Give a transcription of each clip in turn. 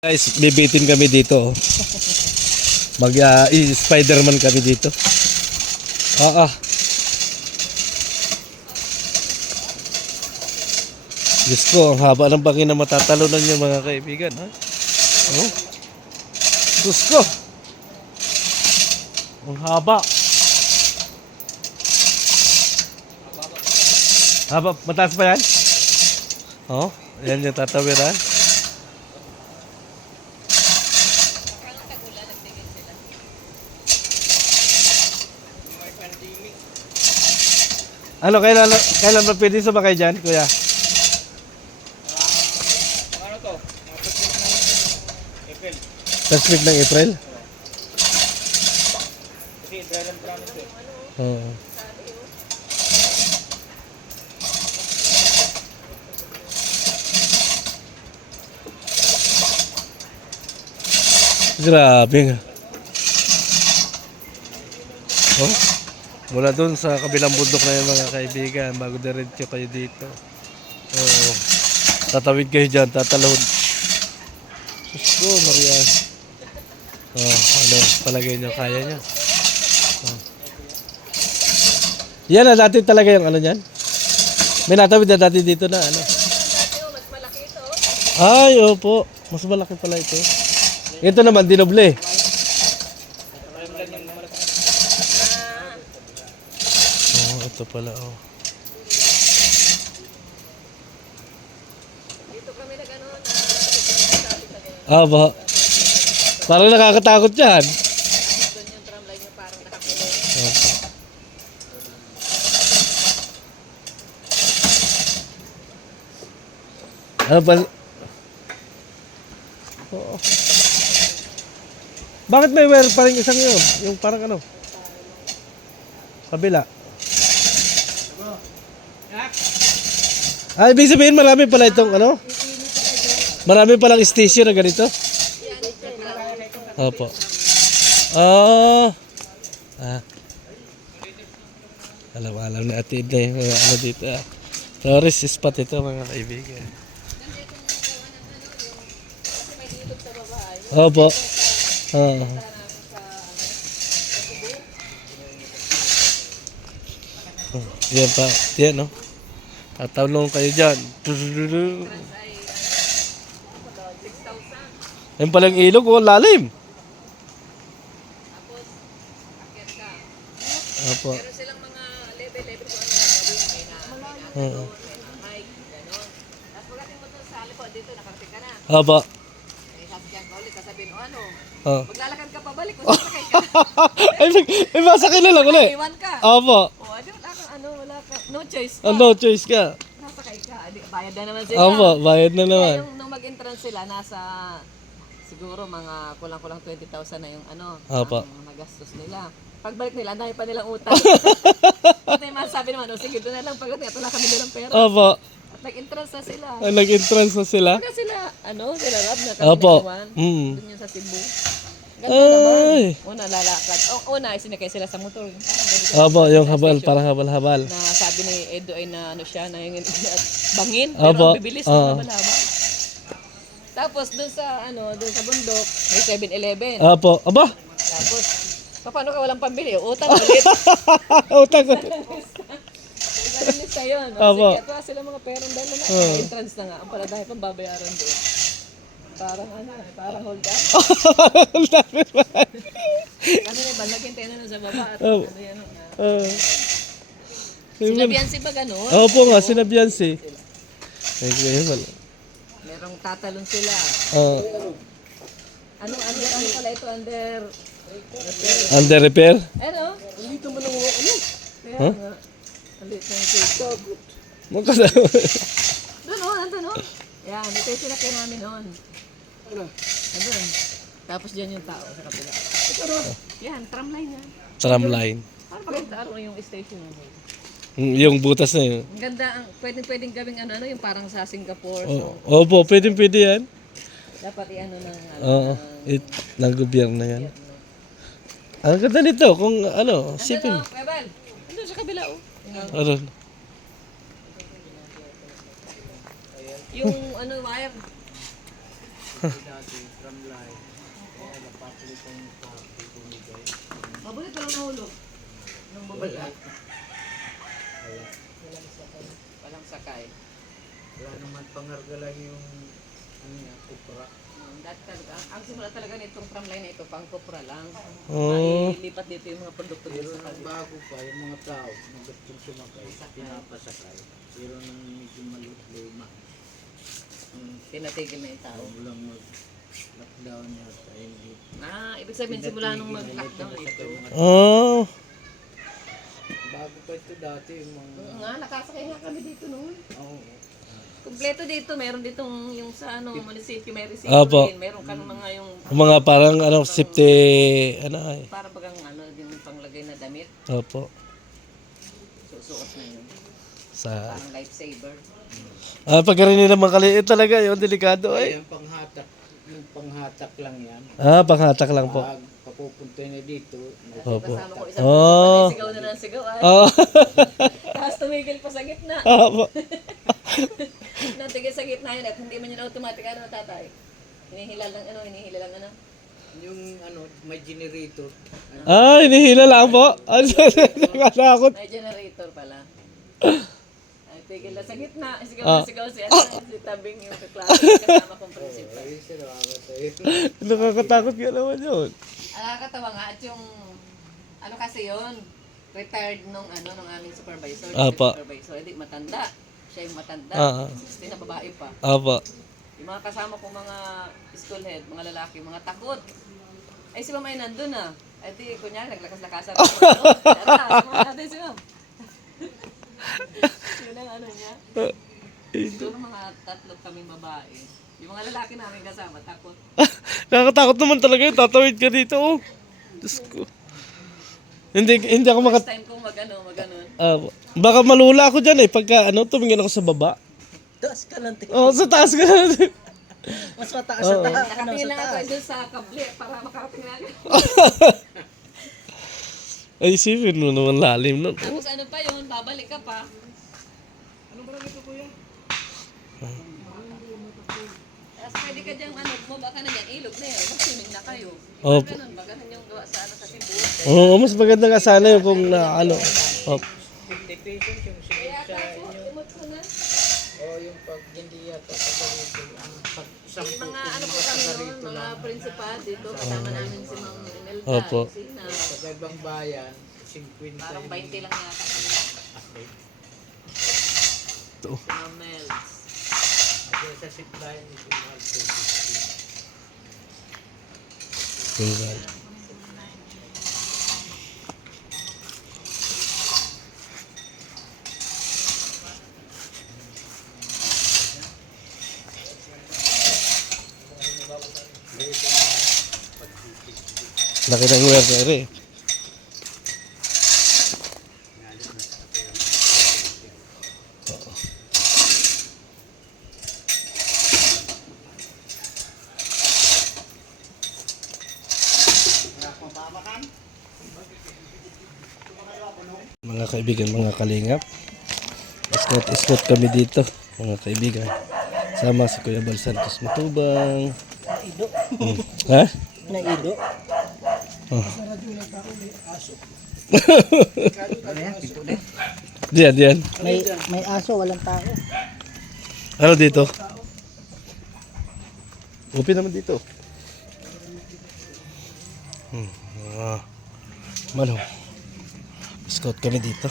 Guys, bibitin kami dito. Mag Spider-Man kami dito. Diyos ko, ang haba ng bangin na matatalunan niyo mga kaibigan. Ha? Oh. Diyos ko. Ang haba. Haba, mataas pa yan? Oh, yan yung tatawiran. Ano, kailan ba pwede sumakay dyan, kuya? Ano to? April. First week ng April? Kasi Dragon Promise eh. Oo. Grabe nga. Oh, mula doon sa kabilang bundok na yung mga kaibigan, bago diretso kayo dito. Oo. Tatawid kayo dyan, tatalon. Diyos ko, Maria. Oh, ano, palagay nyo, kaya nyo. Oh. Yan na, dati talaga yung ano nyan. May natawid na dati dito na ano. Mas malaki ito. Ay, opo. Mas malaki pala ito. Ito naman, dinoble. Oh, ito pala, oh. Dito kami nag-ano na Ah, ba? Parang nakakatakot yan. doon yung tramline yung parang nakakulong. Ano ba? Oo. Bakit may wire pa rin isang yun? Yung parang ano? Kabila. Ah, ibig sabihin marami pala itong ano? Marami palang station na ganito? Opo. Oh. Alam na atin na yung mga ano dito. Tourist spot ito mga kaibigan. Opo. Yan pa. Yan, no? Tatawlong kayo dyan. Yan palang ilog, oh, lalim. Tapos, akyat ka. Opo. Meron silang mga level kung ano gagawin. May na mic, gano'n. Tapos pagdating mo doon sa likod, dito nakarating ka na. Opo. May sasakyan ka ulit, sasabihin, o ano? Oh. Maglalakad ka pabalik, kung sasakay ka. Ay, may masakay na lang ulit. Iwan ka. Opo. O, ano, wala ka. No choice ka. Oh, no choice ka. Nasakay ka. Bayad na naman sila. Opo, bayad na naman. Kaya nung mag-entrance sila, nasa siguro mga kulang-kulang 20,000 na yung ano, Opo. ang nagastos nila. Pagbalik nila, dahil pa nilang utang. At yung sabi naman, sige, doon na lang pagdating, at wala kami nilang pera. Opo. At nag-entrance na sila. Ay, nag-entrance na sila. Kaya sila, sila Rob, na kami Opo. naiwan. Mm. Doon yun sa Cebu. Ganda naman. Ay. Una, lalakad. Una, isinikay sila sa motor. Opo, yung habal, parang habal-habal. Na sabi ni Edo ay na ano siya, na yung bangin. Opo. Pero ang bibilis ng Oo. habal-habal. Tapos doon sa doon sa bundok, may 7-Eleven. Opo. Aba. Tapos paano ka walang pambili? Utang ulit. Utang ko. Malinis ka yun. Opo. Sige, ito sila mga perang dala na. Entrance na nga. Ang pala dahil pang babayaran doon. Parang parang hold up. Kasi may balagin tayo na sa baba at Oh. yan. Sinabihan. Sinabihan si ba ganun? Opo nga, sinabihan si. Ay, kaya pala. Merong tatalon sila. Ano pala ito? Under repair? Ano? Dito mo nang ano? Kaya nga. Alit ng TikTok. Magkasama. Doon andun Yan, ito yung sinakyan namin noon. Andun. Tapos dyan yung tao sa kapila. Yan, tramline yan. Tramline. Paano pagkita yung station mo? Yung butas na yun. Ang ganda, pwedeng gawing yung parang sa Singapore. Oh, opo, pwede yan. Dapat ng Oo, ng gobyerno yan. Ang ganda nito, kung ano, sipin. Bebal, andun sa kabila Ano? Yung wire. Mabulit pa lang nahulog. Nung bumalik. Walang sakay. Wala naman pangarga lang yung ano yan, kupra. Dati talaga, ang simula talaga nitong tramline na ito, pang kupra lang. Oh. Mailipat dito yung mga produkto Pero dito sa nung kalye. bago pa, yung mga tao, nung gustong sumakay, pinapasakay. Pero nung medyo luma, Tinatigil na yung tao. walang mag-lockdown yata, hindi. Ibig sabihin simula nung mag-lockdown ito. Oh. Bago pa ito dati, yung mga... Oo nga, nakasakay nga kami dito noon. Oo. Kompleto dito, meron ditong yung sa munisipyo, may receipt Apo. din. Meron kang mga yung Mga parang safety, ay. para bagang din panglagay na damit. Opo. Susuot na yun. Sa, Parang lifesaver. pagkarinig naman kaliit talaga yun, delikado ay. Yung panghatak lang yan. Panghatak lang po. Pag papupunta na dito, Opo. Kasama ko isang Oh. sigaw na ng sigaw ay. Oh. Tapos tumigil pa sa gitna. Opo. Natigil sa gitna yun at hindi man yun automatic tatay. Hinihila lang. yung may generator. Hinihila lang po. Nakatakot. May generator pala. Ay, tigil na sa gitna. Sigaw Ah. na sigaw si Tabing yung kaklase kasama kong principal. Ay, salamat sa'yo. Nakakatakot ka naman yun. Nakakatawa nga at yung kasi yun, retired nung aming supervisor. Apa. Supervisor, hindi matanda. Siya yung matanda. 60 na babae pa. Opo. Yung mga kasama kong mga school head, mga lalaki, mga takot. Ay si Ma'am ay nandun na. Ay di, kunyari, naglakas-lakasan ako. Tara, samahan natin si Ma'am. Yun ang niya. Siguro mga 3 kaming babae. Yung mga lalaki namin kasama, takot. Nakakatakot naman talaga yun. Tatawid ka dito. Oh. Diyos ko. Hindi ako First time kong maganon. baka malula ako dyan eh. Pagka tumingin ako sa baba. Taas ka lang, Oh, sa taas ka na. mas mataas sa taas. Nakatingin lang ako doon sa kable para makarating na agad. Ay, isipin mo naman lalim nun. Tapos ano pa yun, babalik ka pa. Tapos pwede ka dyan, bumaba ka na dyan, ilog na yun, mag-swimming na kayo. Opo. Ganun yung gawa sa Cebu. Oo, mas maganda nga sana yun kung Opo. 50 pesos yung Kaya sinip sa ako, inyo. imot ko na. O yung pag hindi yata sa ganito, ang May mga po kami noon, mga principal dito, kasama namin si Ma'am Imelda, Opo. Sina. sa ibang bayan, 50 Parang yung 20 lang yata kami. Ito. Si Ma'am Mels. At sa sitbayan, ito mahal 250. Tingnan. Laki ng werner eh. Mga kaibigan, mga kalingap. Escort kami dito, mga kaibigan. Sama si Kuya Bal Santos Matubang. Ido. Ha? Naido. Diyan. May aso, walang tao. Ano dito? Upi naman dito. Mano. Scout kami dito.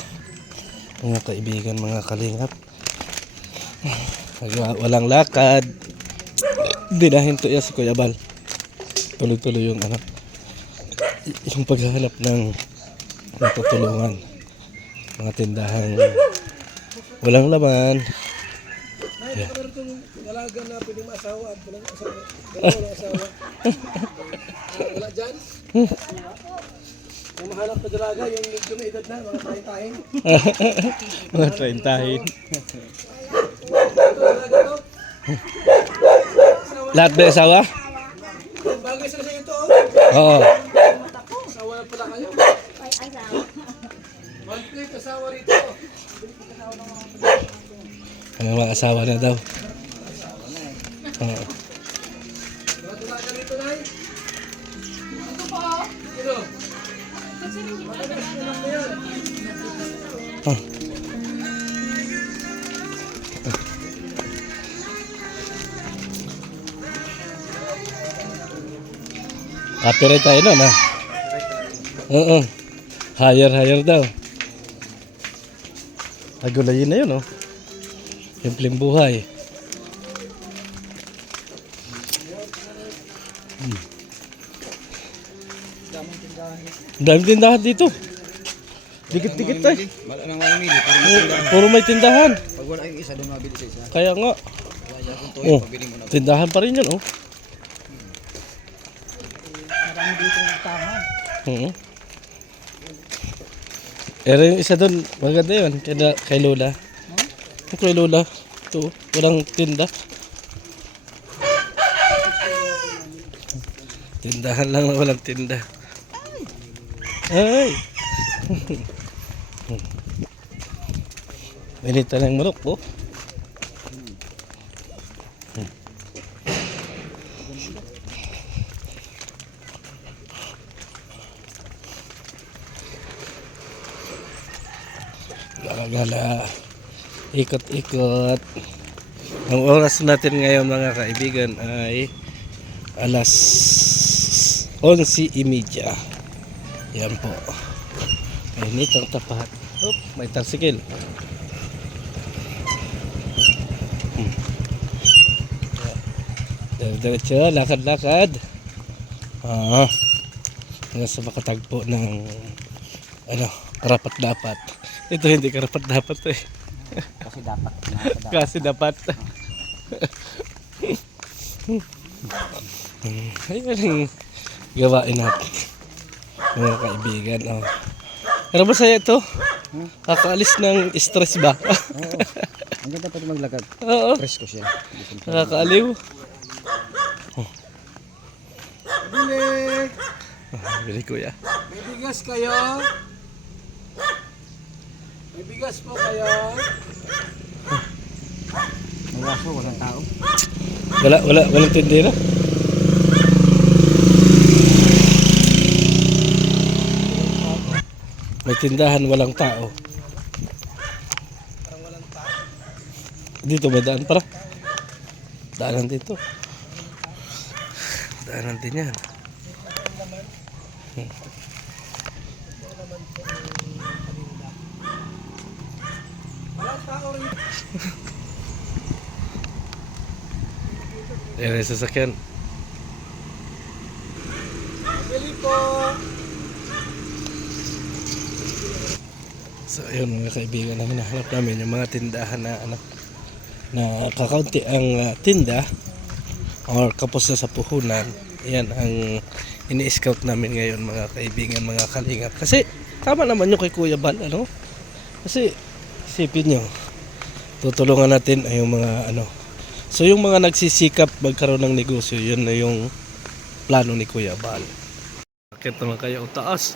Mga kaibigan, mga kalingap. Walang lakad. Dinahin to yan si Kuya Bal. Tuloy-tuloy yung yung paghahanap ng natutulungan. Mga tindahan walang laman. Dalaga na pwedeng maasawa at walang asawa. Walang asawa. Wala dyan. Yung mahanap na dalaga, yung medyo may edad na, mga tahin-tahin. Mga traintahin. Dalaga to. Lahat ba asawa? Bagay sila sa ito. Oo. Asawa na pala kayo. One plate asawa rito. May mga asawa na daw. Oo. ito, Nay? Ito po. Sino? Ah. Copyright tayo nun, ha? Oo. Higher daw. Agulayin na yun, oh. Simpleng buhay. Daming tindahan dito. Dikit-dikit tayo. Wala nang mamili. Para Puro may tindahan. pag wala yung isa, doon mabili sa isa. Kaya nga. Kaya kung to, Oh, pabili mo na. tindahan pa rin yun, oh. Marami dito ng tahan. Oo. Pero yung isa doon, maganda yun. Kay Lola. Kay Lola. Ito, walang tinda. Tindahan lang na walang tinda. Ay! Binita ng manok, oh. Gala-gala. Ikot-ikot. Ang oras natin ngayon mga kaibigan ay alas 11:30. Yan po. Mainit ang tapat. Oh, may tarsikil. Diretso, lakad-lakad. Hanggang sa makatagpo ng karapat-dapat. Ito hindi karapat-dapat to eh. Kasi dapat. Kasi dapat. Ayun ang gawain natin. Mga kaibigan. Oh. Pero masaya ito. Kakaalis ng stress ba? Oo. Ang ganda pa ito maglakad. Oo. Presko siya. Nakakaaliw. Bili! Bili kuya. May bigas kayo? May bigas po kayo? Ang waso, walang tao. Walang tindera. May tindahan, walang tao. Dito may daan para. Daanan dito. Daanan din yan. Walang tao rin. Yan ang sasakyan. Bili po! So ayun mga kaibigan, ang hinahanap namin yung mga tindahan na na kakaunti ang tinda or kapos na sa puhunan. Yan ang ini-scout namin ngayon mga kaibigan, mga kalingap. Kasi tama naman yung kay Kuya Bal, ano? Kasi isipin nyo, tutulungan natin ay yung mga so yung mga nagsisikap magkaroon ng negosyo, yun na yung plano ni Kuya Bal. Bakit naman kayo taas?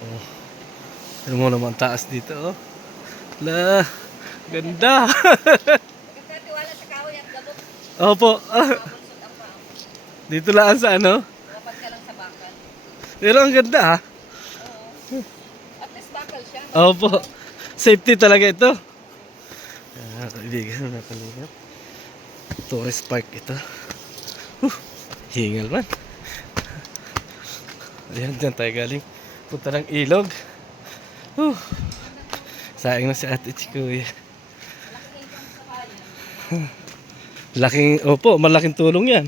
Oh. Ano mo naman taas dito, oh. La, ganda. Pagkatiwala sa kahoy at gabot. Opo. Bulsot ang pao. Dito lang sa Kapag ka lang sa bakal. Pero ang ganda, ha. Oo. At least bakal siya. Opo. Safety talaga ito. Kaibigan, nakalingap. Tourist park ito. Hingal man. Ayan, dyan tayo galing. Punta ng ilog. Sayang na si Ate Chikoy. Malaking tulong yan.